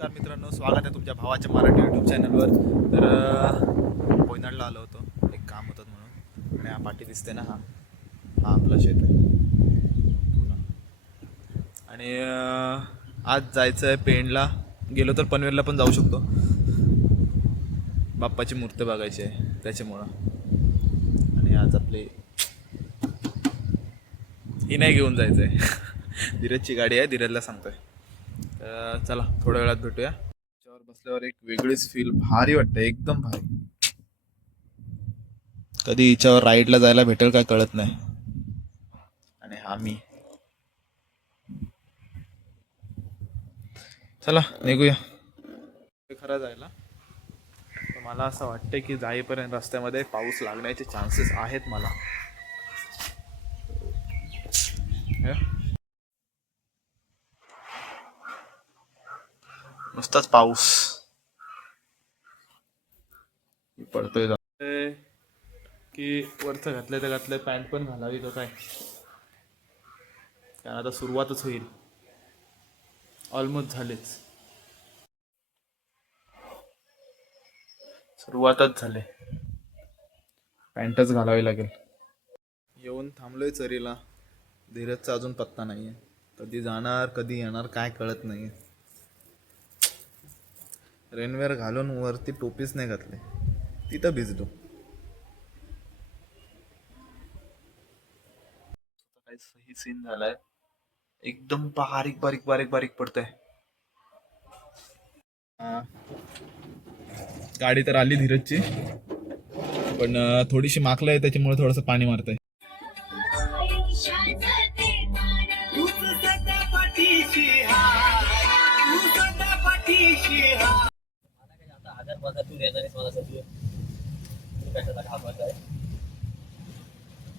तर मित्रांनो, स्वागत आहे तुमच्या भावाच्या मराठी यूट्यूब चॅनलवर. तर कोयनाडला आलो होतो, एक काम होतं म्हणून. आणि हा पाठी दिसते ना, हा आपला शेत आहे पूर्ण. आणि आज जायचं आहे पेणला. गेलो तर पनवेलला पण जाऊ शकतो. बाप्पाची मूर्ती बघायची आहे त्याच्यामुळं. आणि आज आपली ही नाही घेऊन जायचं आहे धीरजची गाडी आहे, धीरजला सांगतोय. चला थोड्या वेळात भेटूया. त्याच्यावर बसल्यावर एक वेगळीच फील, भारी वाटतं, एकदम भारी. कधी हिच्यावर राईडला जायला भेटेल काय कळत नाही. आणि हा मी. चला निघूया. खरं जायला तर मला असं वाटतं की जाईपर्यंत रस्त्यामध्ये पाऊस लागण्याचे चान्सेस आहेत मला. नुसताच पाऊस पडतोय. की वरचं घातलंय तर घातलंय, पॅन्ट पण घालावी तर काय, कारण आता सुरुवातच होईल. ऑलमोस्ट झालेच, सुरुवातच झाले. पॅन्टच घालावी लागेल. येऊन थांबलोय चरीला. धीरजचा अजून पत्ता नाहीये. कधी जाणार कधी येणार काय कळत नाहीये. रेनवेअर घालून वरती टोपीच नाही घातली, तिथं भिजलो. काय सही सीन झालाय, एकदम बारीक बारीक बारीक बारीक पडतंय. गाडी तर आली धीरजची, पण थोडीशी माकलं आहे त्याच्यामुळे थोडंसं पाणी मारतंय.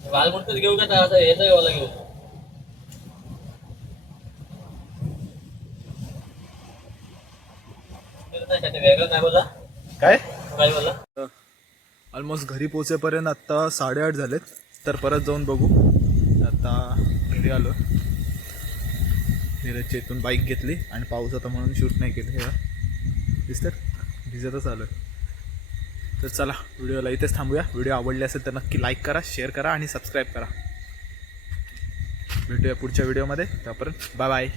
वालमुट घेऊ का असं येतोय वाला घेऊ. वेगळं काय बोला, काय काय बोला. ऑलमोस्ट घरी पोहोचेपर्यंत आत्ता 8:30 झालेत. तर परत जाऊन बघू. आता घरी आलो. धीरजच्या इथून बाईक घेतली आणि पाऊस होता म्हणून शूट नाही केलं. हे दिसतात भिजतच आलो. तर चला व्हिडिओला इथेच थांबूया. व्हिडिओ आवडले असेल तर नक्की लाईक करा, शेअर करा आणि सबस्क्राईब करा. भेटूया पुढच्या व्हिडिओमध्ये. त्यापर्यंत बाय बाय.